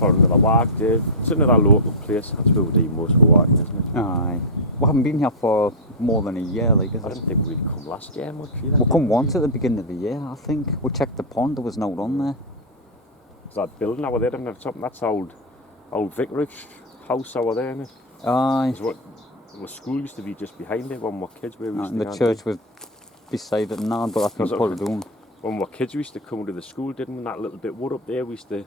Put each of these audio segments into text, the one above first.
for another walk, Dave. It's another local place. That's where we do most of walking, isn't it? Aye. We haven't been here for more than a year, like, is I it? didn't think we'd come last year much either. We come once at the beginning of the year, I think. We checked the pond, there was no on there. There's that building over there, and something that's old vicarage house over there, isn't it? Aye. The school used to be just behind it when we were kids. Where we used And to the church was beside it now, but I think put it down. When we were kids, we used to come to the school, didn't we? That little bit wood up there, we used to...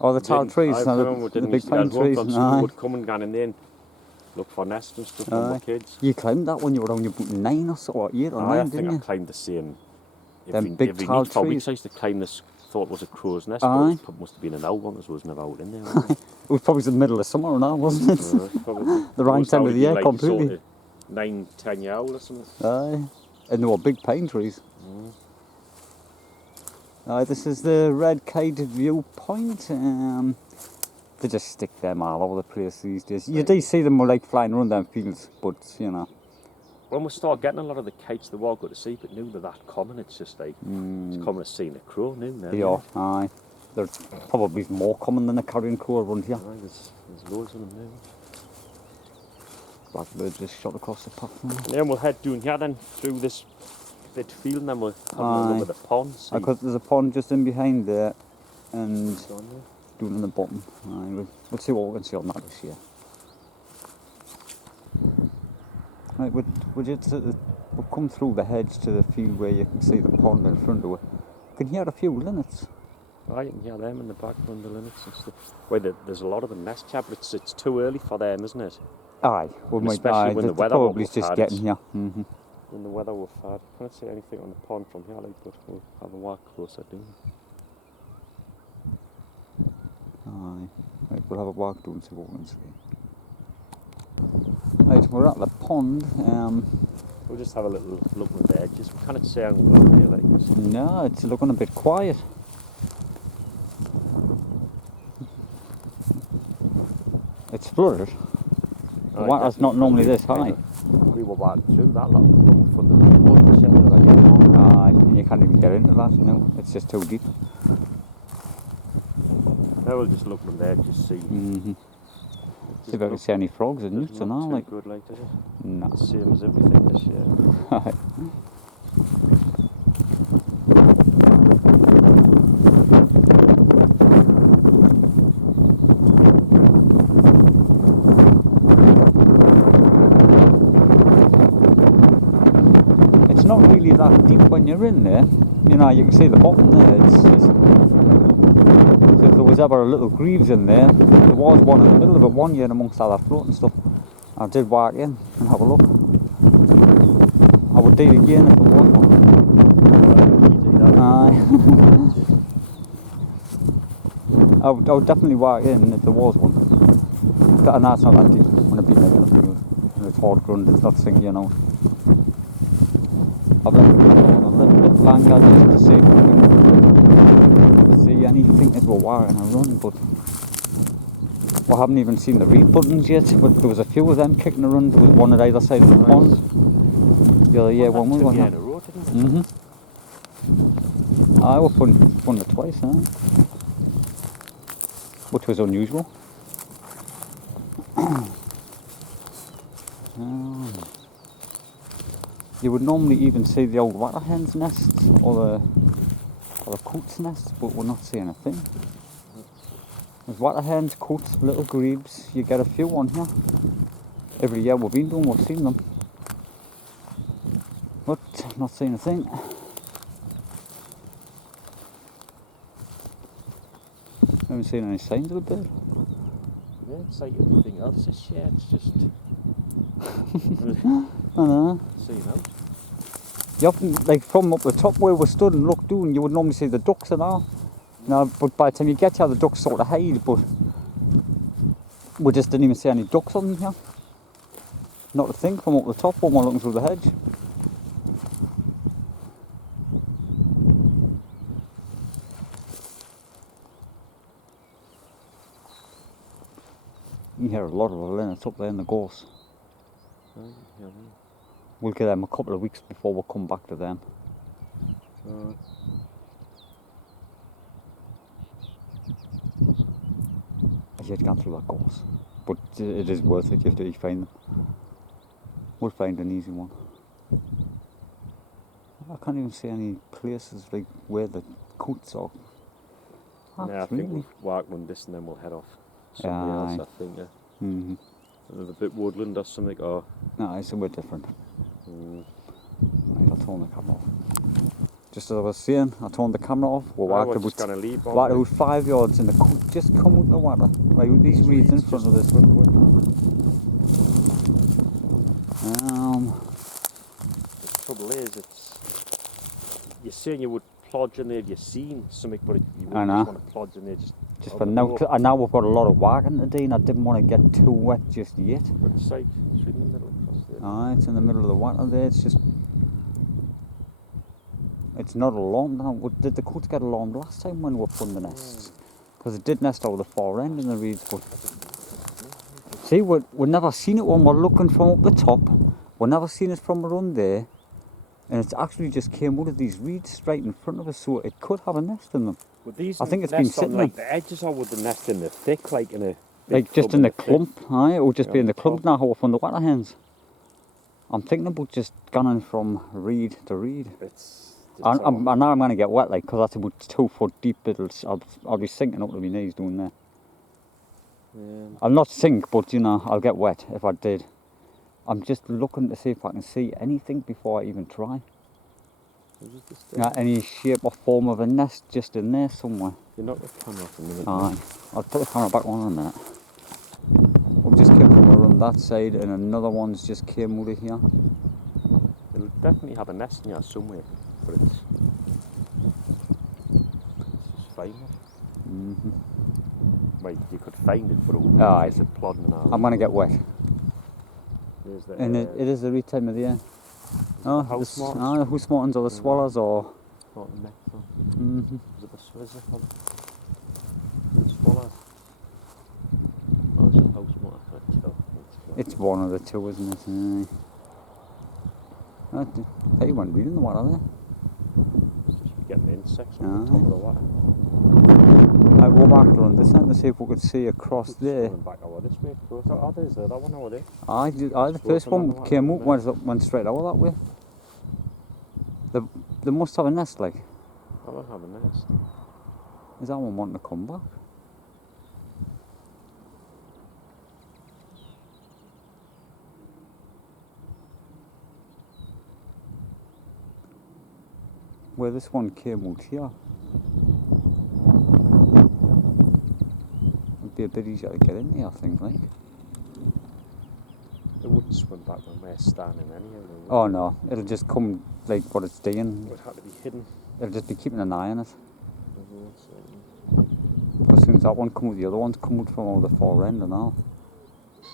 Oh, the tall trees, the big pine trees. Would come and go in there and look for nests and stuff when we were kids. You climbed that when you were only about 9 or so, or 8 or 9, didn't you? I think I climbed the same. Them big tall trees. For weeks I used to climb this, thought it was a crow's nest, but it must have been an owl one, because there was never out in there. It was probably the middle of summer now, wasn't it? Probably. The right time of the year, like completely. Sort of 9-10 year old or something. Aye. And there were big pine trees. This is the Red Kite viewpoint. They just stick them all over the place these days. You do see them like flying around them fields, but you know. When we start getting a lot of the kites, they're all good to see, but now they're that common, it's just like, it's common as seeing a crow now. They are, aye. They're probably more common than a carrion crow around here. Aye, there's loads of them now. Blackbird just shot across the path now. And then we'll head down here then, through this bit field, and then we'll have a look at the pond. Because there's a pond just in behind there, and down in the bottom. Aye, we'll see what we can see on that this year. Right, would you we'll come through the hedge to the field where you can see the pond in front of it. You can hear a few linnets. Right, you can hear them in the background, the linnets and stuff. Well, there's a lot of them nest here, but it's too early for them, isn't it? Aye, especially when the weather probably was just getting here. When the weather was bad. Can't see anything on the pond from here, like, but we'll have a walk closer down. Aye, right, we'll have a walk down to what we can see. Right, we're at the pond. We'll just have a little look at the edges. We can't say I'm going here like this. No, it's looking a bit quiet. It's flooded. The water's not normally this high. We were walking through that lot from the wood shelter that you Aye, and you can't even get into that now. It's just too deep. Now we'll just look from there, just see. See if I can see any frogs and newts and all. Like good, like, is it? No. The same as everything this year. It's not really that deep when you're in there. You know, you can see the bottom there. It's just, so if there was ever a little greaves in there, there was one in the middle of it one year amongst all that floating stuff. I did walk in and have a look. I would do it again if there was one. Aye. I would definitely walk in if there was one. And that's not that deep when I've been in the field. It's hard ground, it's not sinking, you know. I've left it on a little bit longer just to see if we can see anything as we're walking and running, but we haven't even seen the reed buttons yet, but there was a few of them kicking around. There was one at either side of the pond. The other year when we were here. I was fun it twice, which was unusual. You would normally even see the old water hen's nests or the COOT's nests, but we're not seeing a thing. There's water hens, COOTs, little grebes. You get a few on here. Every year we've been doing, we've seen them. But not seeing a thing. Haven't seen any signs of a bird. Yeah, it's like everything else this year, it's just... I know. Seeing out. You often, like from up the top where we stood and looked down, you would normally see the ducks and all. No, but by the time you get here, the ducks sort of hide, but we just didn't even see any ducks on here. Not a thing from up the top when we're looking through the hedge. You hear a lot of the linnets up there in the gorse. We'll get them a couple of weeks before we'll come back to them. I hate going through that course. But it is worth it if you find them. We'll find an easy one. I can't even see any places like where the COOTs are. Yeah, I think we'll walk one this and then we'll head off somewhere else, I think. Yeah. Mm-hmm. Another bit woodland or something, or... No, it's somewhere different. Right, I'll turn the camera off. Just as I was saying, I turned the camera off. We're walking about 5 yards in the COOT, just come out the water. Right, with these reeds in front of us. The trouble is, you're saying you would plodge in there if you've seen something, but you wouldn't just want to plodge in there just for now. I know we've got a lot of walking to do, and I didn't want to get too wet just yet. But it's like, it's in the middle across there. Aye, it's in the middle of the water there. It's just, it's not alarmed now. Did the COOTs get alarmed last time when we were putting the nests? Because it did nest over the far end in the reeds, but see, we've never seen it when we're looking from up the top. We've never seen it from around there. And it's actually just came out of these reeds right in front of us, so it could have a nest in them. Well, these I think it's been sitting like the edges are with the nest in the thick, like in a like just in the clump, aye, or just be in the clump now how from the water hens. I'm thinking about just going from reed to reed. I know I'm going to get wet, like, because that's about 2 foot deep. I'll be sinking up to my knees doing that. Yeah. I'll not sink, but you know, I'll get wet if I did. I'm just looking to see if I can see anything before I even try. Any shape or form of a nest just in there somewhere. You knock the camera off a minute. Aye, I'll put the camera back on in a minute. We've just came from around that side and another one's just came out of here. It'll definitely have a nest in here somewhere, but it's just fine. Well, you could find it, but it's a plodding and all. I'm going to get wet. And it is the right time of the year. Oh, house martins? The house martins or the swallows or... Not the neck, no. Is it the swizzer? The swallows? Oh, it's a house martin, I can't tell. It's one of the two, isn't it? Hey, you weren't reading the water there. It's just getting the insects on the top of the water. I will back around this end to see if we could see across there. Back over this way. Oh, there's that one over there. The first one came up, went straight over that way. They must have a nest, like. I don't have a nest. Is that one wanting to come back? Where this one came out here. It'd be a bit easier to get in there, I think, like. It wouldn't swim back when we're standing anyway. Oh no, it'll just come like what it's doing. It would have to be hidden. It'll just be keeping an eye on it. As soon as that one come out, the other one's come out from over the far end and all.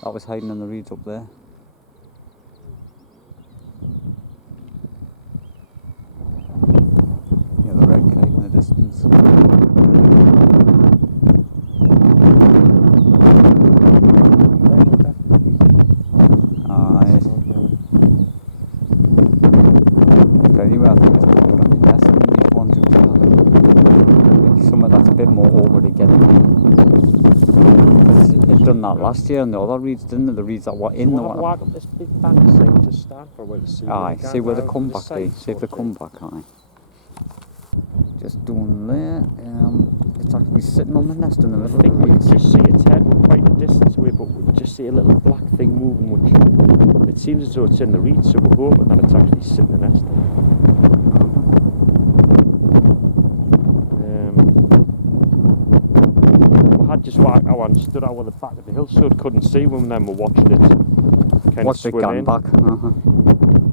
That was hiding in the reeds up there. Yeah, the red kite in the distance. Anyway, I think it's probably going to be less than these ones out here. Like something that's a bit more over to get in. It done that last year and the other reeds, didn't it? The reeds that were in the water. Walk up this big bank side, just stand for a while to see. See where they come back, see if they come back, aye. Just doing there. It's actually sitting on the nest in the middle of the reeds. We just see its head, we're quite a distance away, but we just see a little black thing moving, which it seems as though it's in the reeds, so we're hoping that it's actually sitting in the nest. We had just walked out and stood over the back of the hill, so it couldn't see when then we watched it kind of swim in. Back.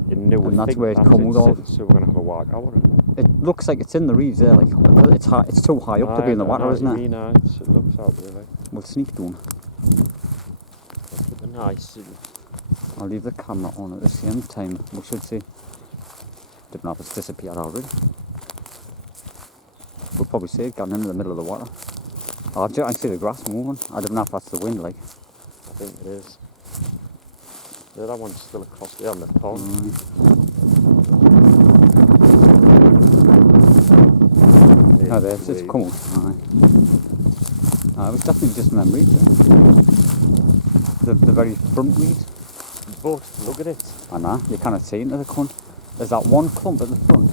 And that's where it comes out. So we're going to have a walk out. It looks like it's in the reeds there, like it's too high up to be in the water, isn't it? It looks out there, like. We'll sneak down. Nice. I'll leave the camera on at the same time. We should see. Didn't know if it's disappeared already. We'll probably see it gone into the middle of the water. I can see the grass moving. I don't know if that's the wind, like. I think it is. The other one's still across there on the pond. Oh, there, it's just come on. It was definitely just them reeds. The very front reeds. But look at it. I know, you cannot see into the cunt. There's that one clump at the front.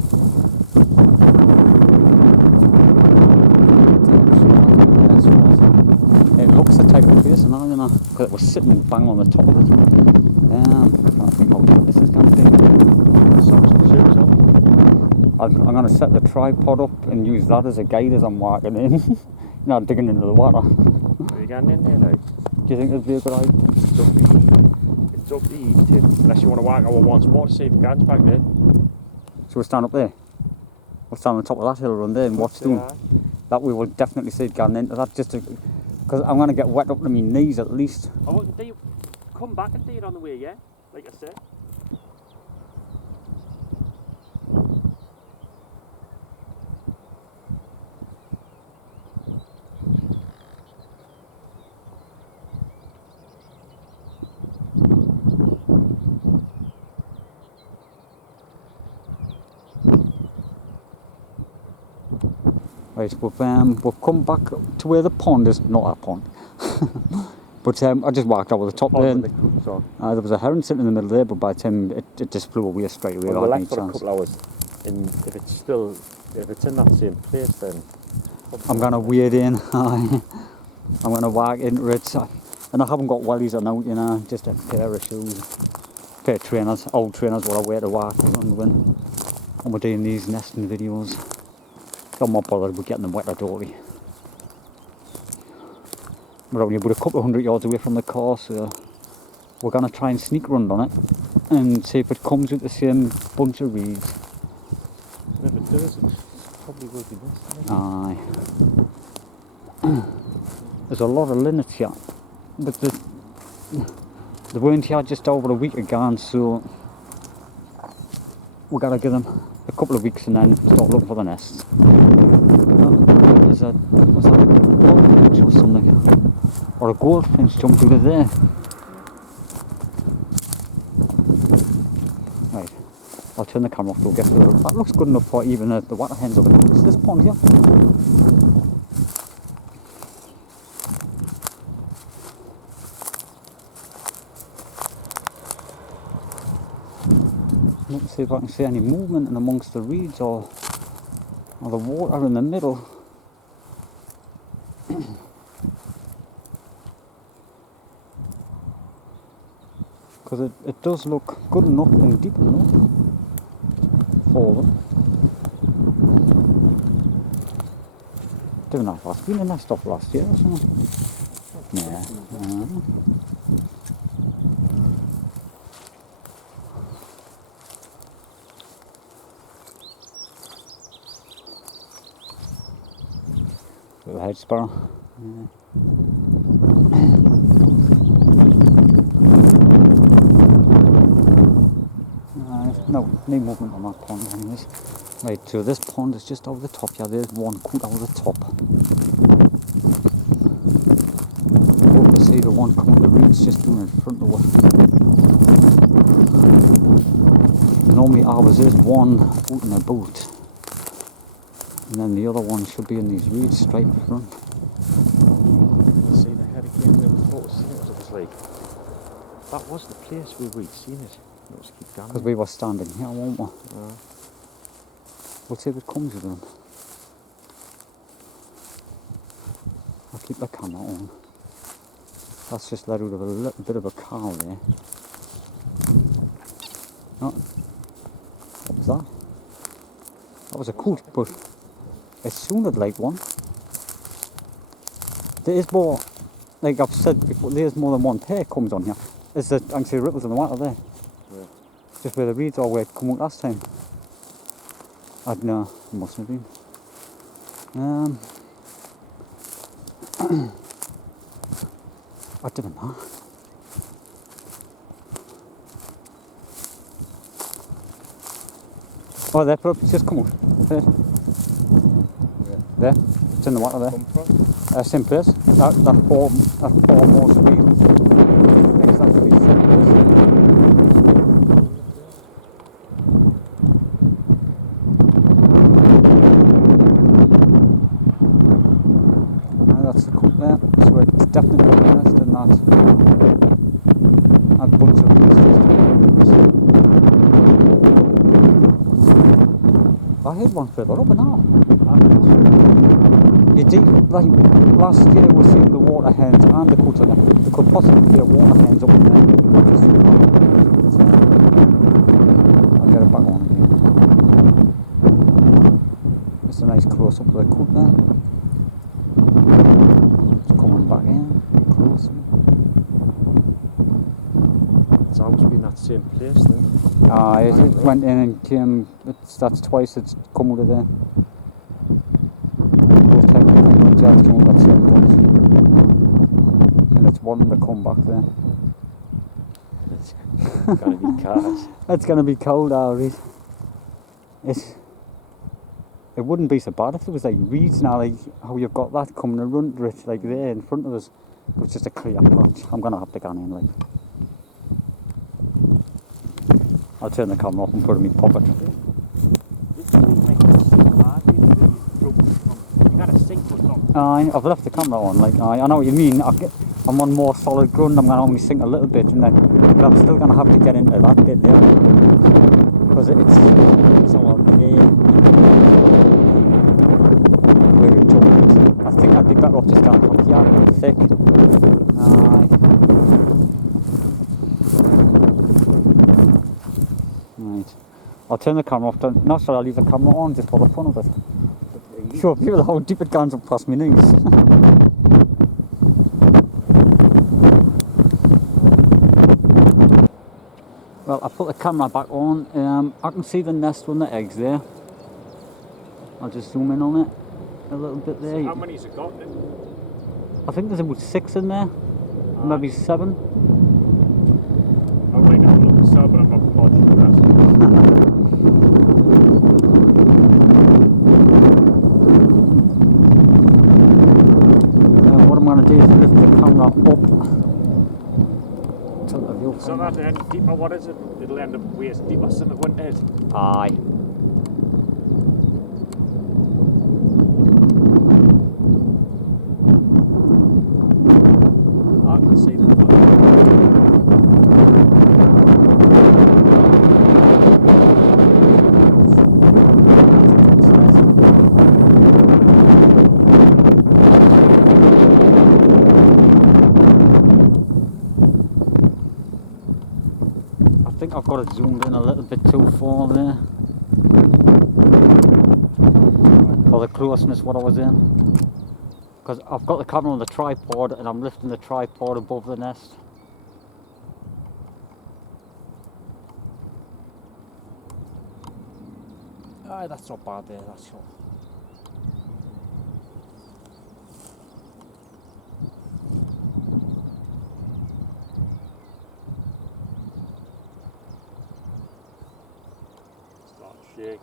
It looks the type of place now, you know, because it was sitting bang on the top of it. I can't think how big this is going to be. I'm going to set the tripod up and use that as a guide as I'm walking in. Not digging into the water. Are you getting in there, like? Do you think it'd be a good idea? It's up to you, Tim. Unless you want to walk over once more to see if Gans back there. So we'll stand up there. We'll stand on top of that hill run there and watch them. That we will definitely see it going into that, just because I'm going to get wet up to my knees at least. I wouldn't do. Come back and do it on the way, yeah? Like I said. Right, we've come back to where the pond is, not that pond. But I just walked over the top there. And, there was a heron sitting in the middle there, but by the time it just flew away straight away. Well, we're left for a couple hours. And if it's in that same place, then I'm gonna wade in. I'm gonna walk into it, and I haven't got wellies on out, you know, just a pair of shoes, pair of trainers, old trainers, what I wear to walk when we're doing these nesting videos. I'm not bothered with getting them wet or dirty. We're only about a couple of 100 yards away from the car, so we're going to try and sneak run on it and see if it comes with the same bunch of reeds. And if it does, it probably will be this. Aye. There's a lot of linnets here, but they weren't here just over a week ago, so we've got to give them a couple of weeks and then start looking for the nests. Was that a goldfinch or something? Or a goldfinch jumped out of there. Right, I'll turn the camera off, we'll get to it. That looks good enough for even the water hens of it. It's this pond here. Let's see if I can see any movement in amongst the reeds or the water in the middle. Because it does look good enough and deep enough for them. Didn't have last. We didn't have stuff last year or something. Yeah. Little hedge sparrow. Yeah. No movement on that pond anyways. Right, so this pond is just over the top. Yeah, there's one COOT over the top. Hope to see the one coming the reeds just in front of it. Normally ours is one out in a boat. And then the other one should be in these reeds straight in front. See the head again where we thought it was like, that was the place where we'd seen it. Because we were standing here, weren't we? We'll see if it comes with them. I'll keep the camera on. That's just let out of a little bit of a cow there. Oh, what was that? That was a COOT, but it sounded like one. There is more, like I've said before, there's more than one pair comes on here. There's the, I can see the ripples in the water there. Yeah. Just where the reeds are where it come out last time. I don't know, it must have been. I don't know. Oh, there, it's just come out. There. Yeah. There, it's in the water there. Come from? Same place. That foremost reed. Exactly the same place. that's the COOT there. So it's definitely got a nest in that bunch of reeds. I had one further up and now. You did, like, last year we were seeing the water hens and the COOT on it. There could possibly be a water hens up in there. I'll get it back on again. Just a nice close up of the COOT there. It's coming back in, close. It's always been that same place then. It went in and came, that's twice it's come out of there. Both times it's come out that same place. And it's wanting to come back there. It's gonna be cars. It's gonna be cold, Ari. It wouldn't be so bad if it was like reeds now, like how you've got that coming around it, like there in front of us. It was just a clear patch. I'm gonna have to go in, like. I'll turn the camera off and put it in my pocket. I've left the camera on, like, I know what you mean. I'm on more solid ground, I'm going to only sink a little bit, and then, but I'm still going to have to get into that bit there. Because it's all there. Where it jumps. I think I'd be better off just going from here a bit thick. Right. I'll turn the camera off. No, sorry, I'll leave the camera on just for the fun of it. Show people how deep it goes up past my knees. Well, I put the camera back on. I can see the nest on the eggs there. I'll just zoom in on it a little bit there. So how many has it got then? I think there's about 6 in there, maybe 7. I might have a look myself, but I'm not watching the rest. What I'm going to do is lift the camera up. So that end deeper, what is it? It'll end up waist deeper, something, won't it? Aye. I can see the I think I've got it zoomed in a little bit too far there for the closeness what I was in, because I've got the camera on the tripod and I'm lifting the tripod above the nest. Aye, that's not bad there, that's all. shake.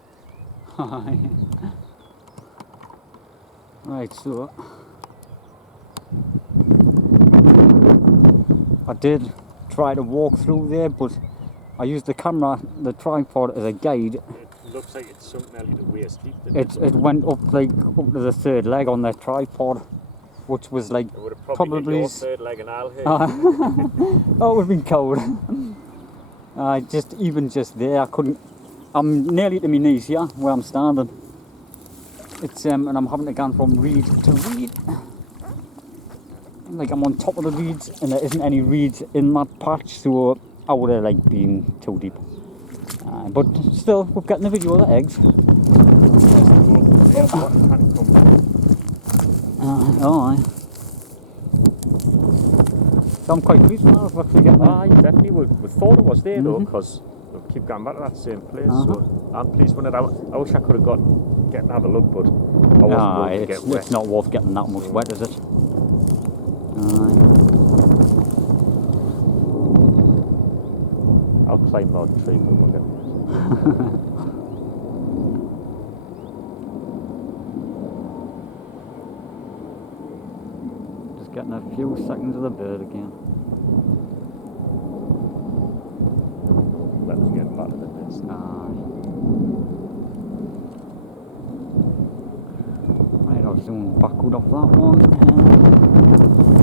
Right, so I did try to walk through there, but I used the camera, the tripod, as a guide. It looks like it's sunk nearly to waist deep. It went up like up to the third leg on the tripod, which was like it would have probably your third leg and I'll hit. Oh, it would have been cold. Just there, I couldn't. I'm nearly to my knees here where I'm standing. It's and I'm having to go from reed to reed. Like I'm on top of the reeds, and there isn't any reeds in that patch, so I would have like been too deep. But still, we're getting the video of the eggs. Oh, aye. So I'm quite pleased with that. We're actually getting. Aye, definitely. We thought it was there though, because we keep going back to that same place. So I'm pleased with it. I wish I could have get to have a look, but I wasn't going to get wet. It's not worth getting that much wet, is it? I'll climb that tree, but we'll get Just getting a few seconds of the bird again. Let us get back to this. Right, I'll zoom backward off that one.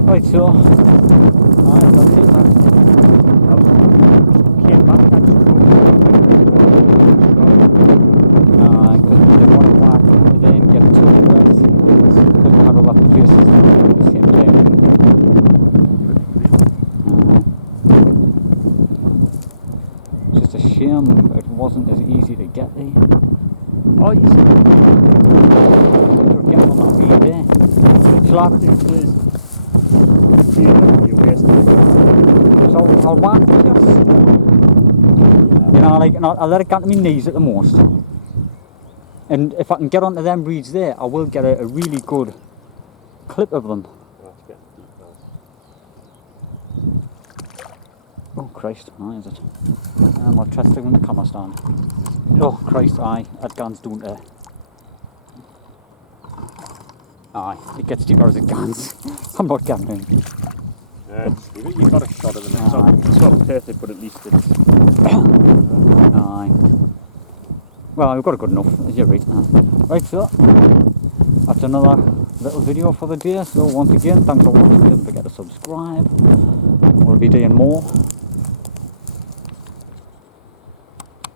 Right, so alright, that's it then. Came back, I just drove Because we didn't want to park today and get too wet because we had other places to go at the same time. Just a shame it wasn't as easy to get there. Oh, you see, We're getting on that reed there. Slack. you're wasting. So I'll walk just slow. You know, like, I'll let it get to my knees at the most. And if I can get onto them reeds there, I will get a really good clip of them. That's good. Oh Christ, aye, is it? I'm not trusting when the camera stand. Oh Christ, aye, that gun's doing it. Aye, it gets deeper as it guns. I'm not getting in. You got a shot of them. It's not perfect, but at least it's. Aye. Well, we've got a good enough, you're right. Right, so that's another little video for the day. So once again, thanks for watching. Don't forget to subscribe. We'll be doing more.